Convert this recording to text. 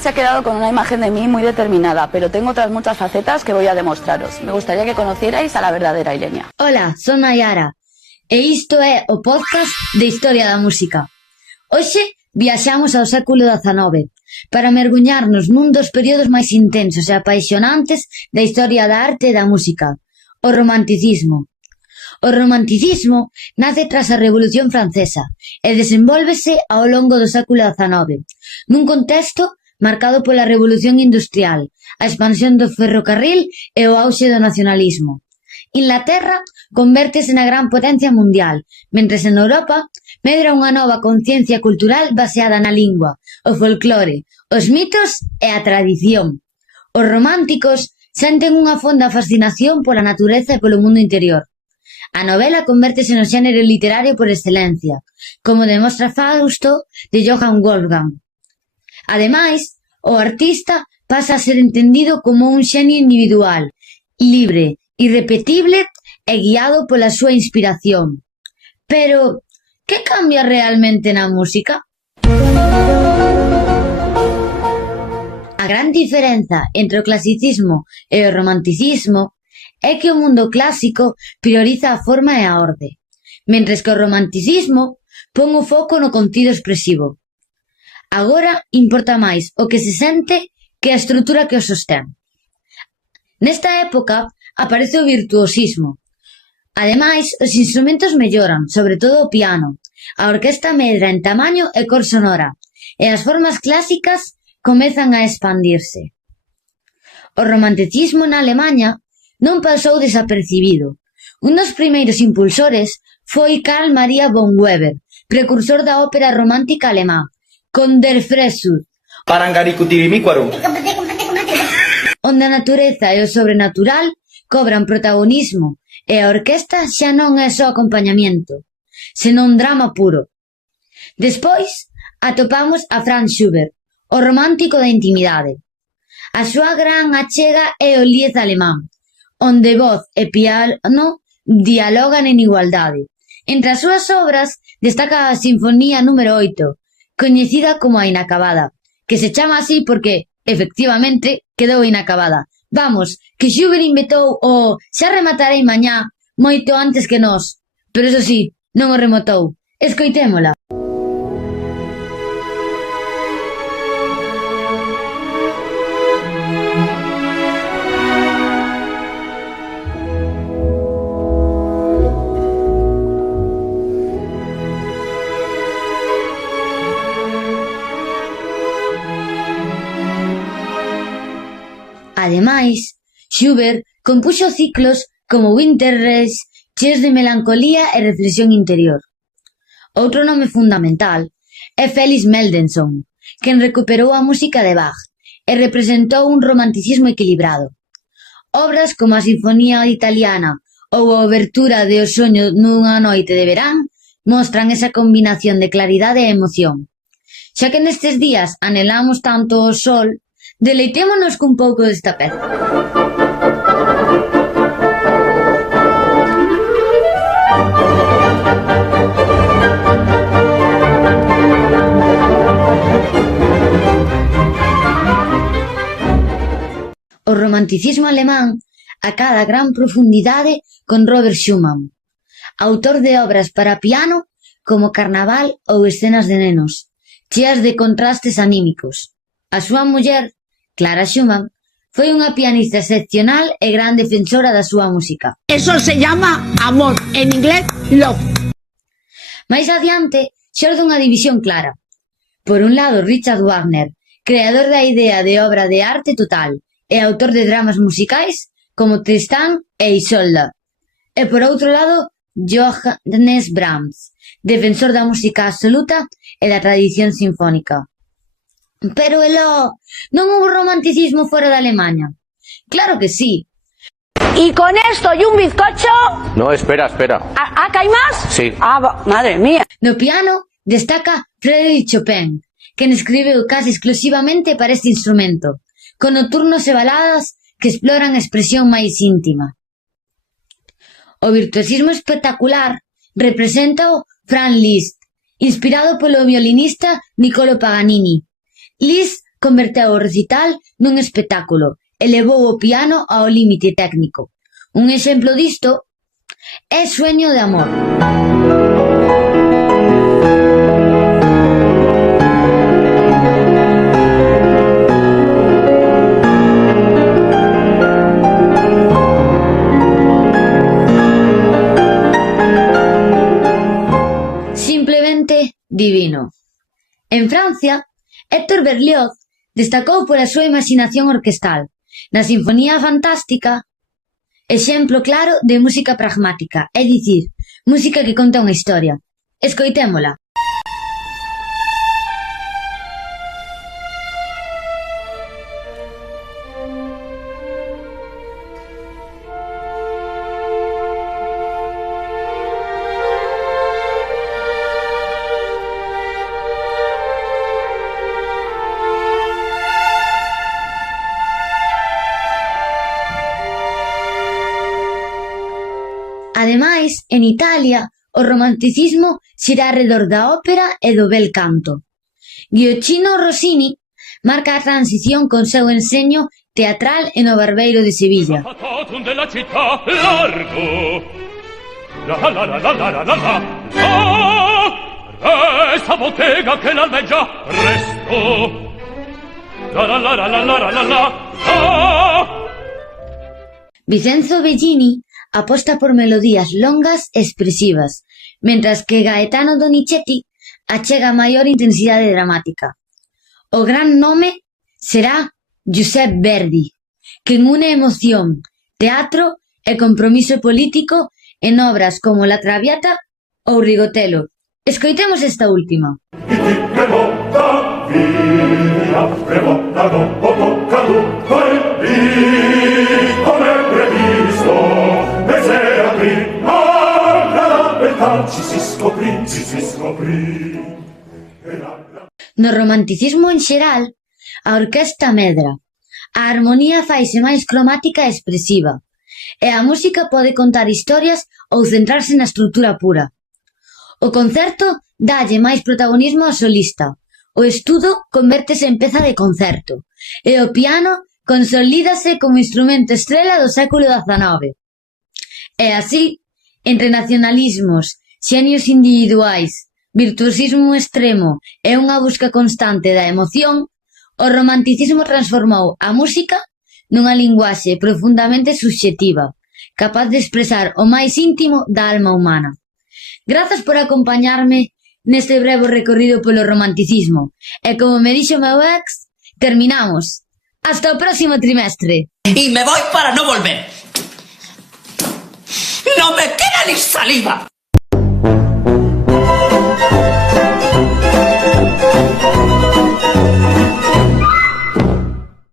se ha quedado con una imagen de mí muy determinada, pero tengo otras muchas facetas que voy a demostraros. Me gustaría que conocierais a la verdadera Ilenia. Ola, son Nayara, e isto é o podcast de Historia da Música. Hoxe viaxamos ao século XIX para mergullarnos nun dos períodos máis intensos e apaixonantes da historia da arte e da música, o romanticismo. O romanticismo nace tras a Revolución Francesa e desenvólvese ao longo do século XIX, nun contexto marcado pola Revolución Industrial, a expansión do ferrocarril e o auxe do nacionalismo. Inglaterra convértese na gran potencia mundial, mentres en Europa medra unha nova conciencia cultural baseada na lingua, o folclore, os mitos e a tradición. Os románticos senten unha fonda fascinación pola natureza e polo mundo interior. A novela convértese no xénero literario por excelencia, como demostra Fausto de Johann Wolfgang. Ademais, o artista pasa a ser entendido como un xenio individual, libre, irrepetible e guiado pola súa inspiración. Pero, que cambia realmente na música? A gran diferenza entre o clasicismo e o romanticismo é que o mundo clásico prioriza a forma e a orde, mentres que o romanticismo pon o foco no contido expresivo. Agora importa máis o que se sente que a estrutura que o sostén. Nesta época aparece o virtuosismo. Ademais, os instrumentos melloran, sobre todo o piano, a orquesta medra en tamaño e cor sonora, e as formas clásicas comezan a expandirse. O romanticismo na Alemanha non pasou desapercibido. Un dos primeiros impulsores foi Karl Maria von Weber, precursor da ópera romántica alemá, con Der Versuch, onde a natureza e o sobrenatural cobran protagonismo e a orquesta xa non é só acompañamiento, senón drama puro. Despois, atopamos a Franz Schubert, o romántico da intimidade. A súa gran achega é o Lied alemán, onde voz e piano dialogan en igualdade. Entre as súas obras destaca a Sinfonía número 8, coñecida como a Inacabada, que se chama así porque, efectivamente, quedou inacabada. Vamos, que Schubert inventou o xa rematarei mañá moito antes que nós, pero eso sí, non o rematou. Escoitémola. Ademais, Schubert compuxo ciclos como Winterreise, cheos de melancolía e reflexión interior. Outro nome fundamental é Felix Mendelssohn, quen recuperou a música de Bach e representou un romanticismo equilibrado. Obras como a Sinfonía Italiana ou a Obertura de O soño nunha noite de verán mostran esa combinación de claridade e emoción. Xa que nestes días anhelamos tanto o sol, deleitémonos cun pouco desta peza. O romanticismo alemán acada gran profundidade con Robert Schumann, autor de obras para piano como Carnaval ou Escenas de nenos, cheas de contrastes anímicos. A súa muller, Clara Schumann, foi unha pianista excepcional e gran defensora da súa música. Eso se llama amor, en inglés, love. Máis adiante, xorde unha división clara. Por un lado, Richard Wagner, creador da idea de obra de arte total e autor de dramas musicais como Tristán e Isolda. E por outro lado, Johannes Brahms, defensor da música absoluta e da tradición sinfónica. Pero, Eló, non houbo romanticismo fora da Alemanha? Claro que sí. Y con esto y un bizcocho... No, espera. ¿Que hay más? Sí. Madre mía. No piano destaca Frédéric Chopin, quen escribeu casi exclusivamente para este instrumento, con nocturnos e baladas que exploran a expresión máis íntima. O virtuosismo espectacular representa Franz Liszt, inspirado polo violinista Niccolo Paganini. Liszt converteu o recital nun espectáculo e levou o piano ao límite técnico. Un exemplo disto é Sueño de amor. Simplemente divino. En Francia, Héctor Berlioz destacou pola súa imaxinación orquestal. Na Sinfonía Fantástica, exemplo claro de música pragmática, é dicir, música que conta unha historia. Escoitémola. Ademais, en Italia, o romanticismo xira arredor da ópera e do bel canto. Gioacchino Rossini marca a transición con seu enseño teatral en O Barbeiro de Sevilla. Vincenzo Bellini aposta por melodías longas e expresivas, mentras que Gaetano Donizetti achega maior intensidade dramática. O gran nome será Giuseppe Verdi, quen une emoción, teatro e compromiso político en obras como La Traviata ou Rigotello. Escoitemos esta última. No romanticismo en xeral, a orquesta medra, a armonía faise máis cromática e expresiva, e a música pode contar historias ou centrarse na estrutura pura. O concerto dálle máis protagonismo ao solista, o estudo convértese en peza de concerto, e o piano consolídase como instrumento estrela do século XIX. E así, entre nacionalismos, xenios individuais, virtuosismo extremo e unha busca constante da emoción, o romanticismo transformou a música nunha linguaxe profundamente subxectiva, capaz de expresar o máis íntimo da alma humana. Grazas por acompañarme neste breve recorrido polo romanticismo. E como me dixo meu ex, terminamos. Hasta o próximo trimestre. Y me voy para no volver. ¡No me queda ni saliva!